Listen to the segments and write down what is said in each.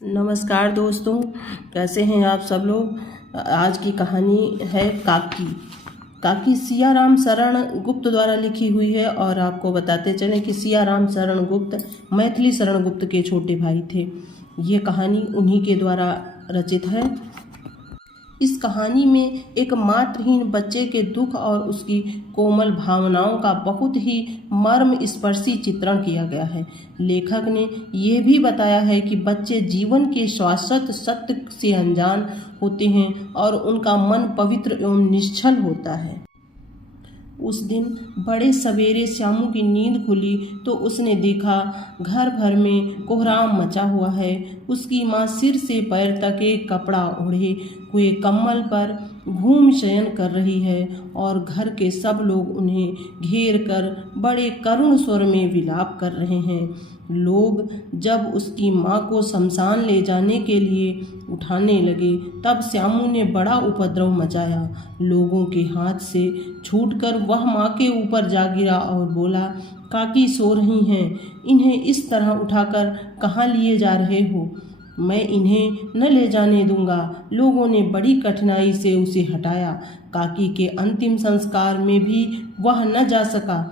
नमस्कार दोस्तों, कैसे हैं आप सब लोग। आज की कहानी है काकी सियाराम शरण गुप्त द्वारा लिखी हुई है। और आपको बताते चलें कि सियाराम शरण गुप्त मैथिली शरण गुप्त के छोटे भाई थे। ये कहानी उन्हीं के द्वारा रचित है। इस कहानी में एक मातृहीन बच्चे के दुख और उसकी कोमल भावनाओं का बहुत ही मर्म स्पर्शी चित्रण किया गया है। लेखक ने यह भी बताया है कि बच्चे जीवन के शाश्वत सत्य से अनजान होते हैं और उनका मन पवित्र एवं निश्चल होता है। उस दिन बड़े सवेरे श्यामू की नींद खुली तो उसने देखा घर भर में कोहराम मचा हुआ है। उसकी माँ सिर से पैर तक एक कपड़ा ओढ़े हुए कम्बल पर घूम शयन कर रही है और घर के सब लोग उन्हें घेर कर बड़े करुण स्वर में विलाप कर रहे हैं। लोग जब उसकी माँ को शमशान ले जाने के लिए उठाने लगे तब श्यामू ने बड़ा उपद्रव मचाया। लोगों के हाथ से छूटकर वह माँ के ऊपर जा गिरा और बोला, काकी सो रही हैं, इन्हें इस तरह उठाकर कहाँ लिए जा रहे हो? मैं इन्हें न ले जाने दूंगा। लोगों ने बड़ी कठिनाई से उसे हटाया। काकी के अंतिम संस्कार में भी वह न जा सका।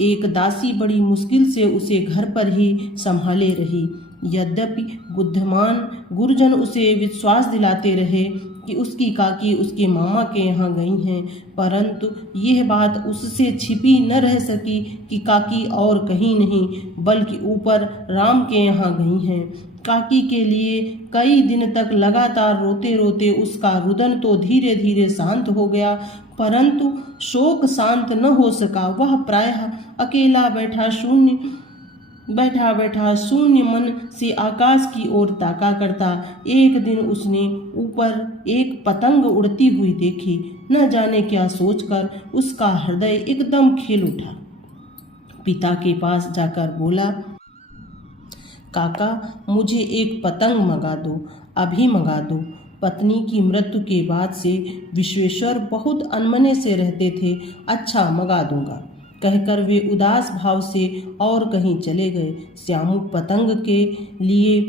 एक दासी बड़ी मुश्किल से उसे घर पर ही संभाले रही। यद्यपि बुद्धिमान गुरुजन उसे विश्वास दिलाते रहे कि उसकी काकी उसके मामा के यहाँ गई हैं, परंतु यह बात उससे छिपी न रह सकी कि काकी और कहीं नहीं बल्कि ऊपर राम के यहाँ गई हैं। काकी के लिए कई दिन तक लगातार रोते रोते उसका रुदन तो धीरे धीरे शांत हो गया, परंतु शोक शांत न हो सका। वह प्रायः अकेला बैठा शून्य मन से आकाश की ओर ताका करता। एक दिन उसने ऊपर एक पतंग उड़ती हुई देखी। न जाने क्या सोचकर उसका हृदय एकदम खिल उठा। पिता के पास जाकर बोला, काका मुझे एक पतंग मंगा दो, अभी मंगा दो। पत्नी की मृत्यु के बाद से विश्वेश्वर बहुत अनमने से रहते थे। अच्छा मंगा दूंगा कहकर वे उदास भाव से और कहीं चले गए। श्यामू पतंग के लिए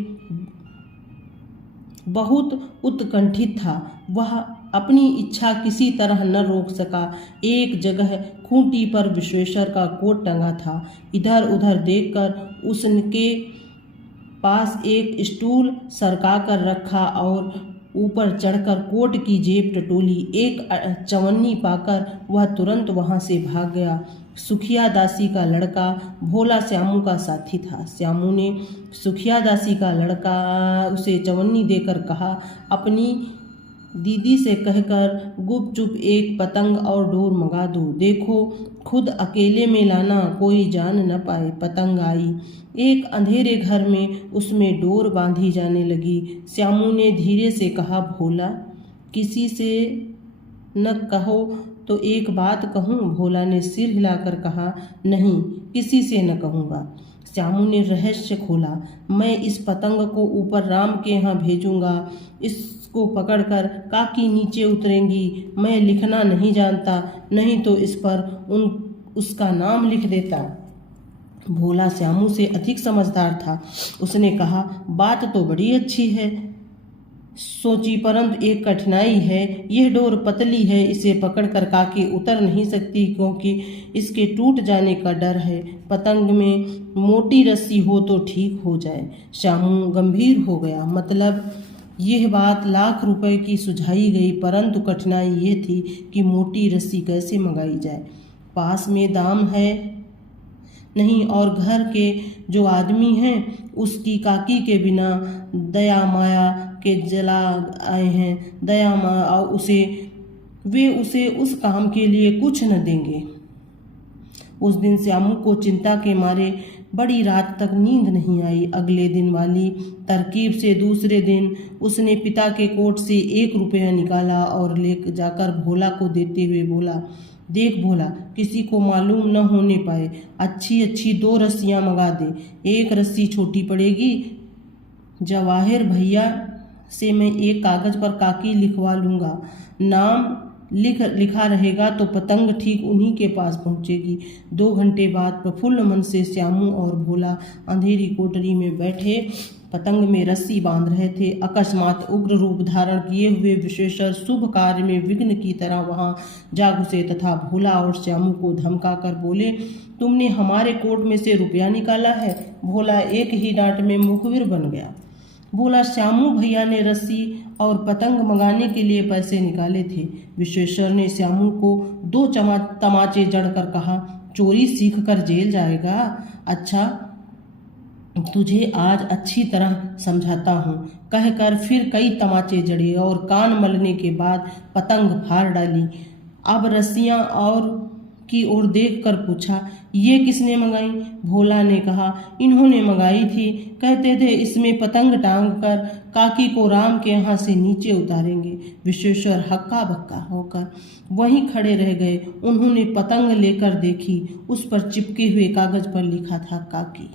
बहुत उत्कंठित था। वह अपनी इच्छा किसी तरह न रोक सका। एक जगह खूंटी पर विश्वेश्वर का कोट टंगा था। इधर उधर देखकर उसके पास एक स्टूल सरका कर रखा और ऊपर चढ़कर कोट की जेब टटोली। एक चवन्नी पाकर वह तुरंत वहां से भाग गया। सुखिया दासी का लड़का भोला श्यामू का साथी था। श्यामू ने सुखिया दासी का लड़का उसे चवन्नी देकर कहा, अपनी दीदी से कहकर गुपचुप एक पतंग और डोर मंगा दो। देखो खुद अकेले में लाना, कोई जान न पाए। पतंग आई। एक अंधेरे घर में उसमें डोर बांधी जाने लगी। श्यामू ने धीरे से कहा, भोला किसी से न कहो तो एक बात कहूँ? भोला ने सिर हिलाकर कहा, नहीं किसी से न कहूँगा। श्यामू ने रहस्य खोला, मैं इस पतंग को ऊपर राम के यहाँ भेजूंगा। इसको पकड़कर काकी नीचे उतरेंगी। मैं लिखना नहीं जानता, नहीं तो इस पर उसका नाम लिख देता। भोला श्यामू से अधिक समझदार था। उसने कहा, बात तो बड़ी अच्छी है सोची, परंतु एक कठिनाई है। यह डोर पतली है, इसे पकड़कर काकी उतर नहीं सकती क्योंकि इसके टूट जाने का डर है। पतंग में मोटी रस्सी हो तो ठीक हो जाए। श्यामू गंभीर हो गया। मतलब यह बात लाख रुपए की सुझाई गई, परंतु कठिनाई ये थी कि मोटी रस्सी कैसे मंगाई जाए। पास में दाम है नहीं और घर के जो आदमी हैं उसकी काकी के बिना दया माया के जला आए हैं। दया माया वे उसे उस काम के लिए कुछ न देंगे। उस दिन श्यामू को चिंता के मारे बड़ी रात तक नींद नहीं आई। अगले दिन वाली तरकीब से दूसरे दिन उसने पिता के कोट से 1 रुपया निकाला और ले जाकर भोला को देते हुए बोला, देख भोला, किसी को मालूम न होने पाए। अच्छी अच्छी 2 रस्सियाँ मंगा दे। एक रस्सी छोटी पड़ेगी। जवाहिर भैया से मैं एक कागज़ पर काकी लिखवा लूँगा। नाम लिखा रहेगा तो पतंग ठीक उन्हीं के पास पहुंचेगी। 2 घंटे बाद प्रफुल्ल मन से श्यामू और भोला अंधेरी कोठरी में बैठे पतंग में रस्सी बांध रहे थे। अकस्मात उग्र रूप धारण किए हुए विश्वेश्वर शुभ कार्य में विघ्न की तरह वहां जा घुसे तथा भोला और श्यामू को धमकाकर बोले, तुमने हमारे कोट में से रुपया निकाला है। भोला एक ही डांट में मुखबिर बन गया। बोला, श्यामू भैया ने रस्सी और पतंग मंगाने के लिए पैसे निकाले थे। विश्वेश्वर ने श्यामू को 2 तमाचे जड़कर कहा, चोरी सीख कर जेल जाएगा। अच्छा, तुझे आज अच्छी तरह समझाता हूँ, कहकर फिर कई तमाचे जड़े और कान मलने के बाद पतंग फाड़ डाली। अब रस्सियाँ और की ओर देखकर पूछा, ये किसने मंगाई? भोला ने कहा, इन्होंने मंगाई थी। कहते थे इसमें पतंग टांग कर काकी को राम के यहाँ से नीचे उतारेंगे। विश्वेश्वर हक्का बक्का होकर वहीं खड़े रह गए। उन्होंने पतंग लेकर देखी, उस पर चिपके हुए कागज पर लिखा था काकी।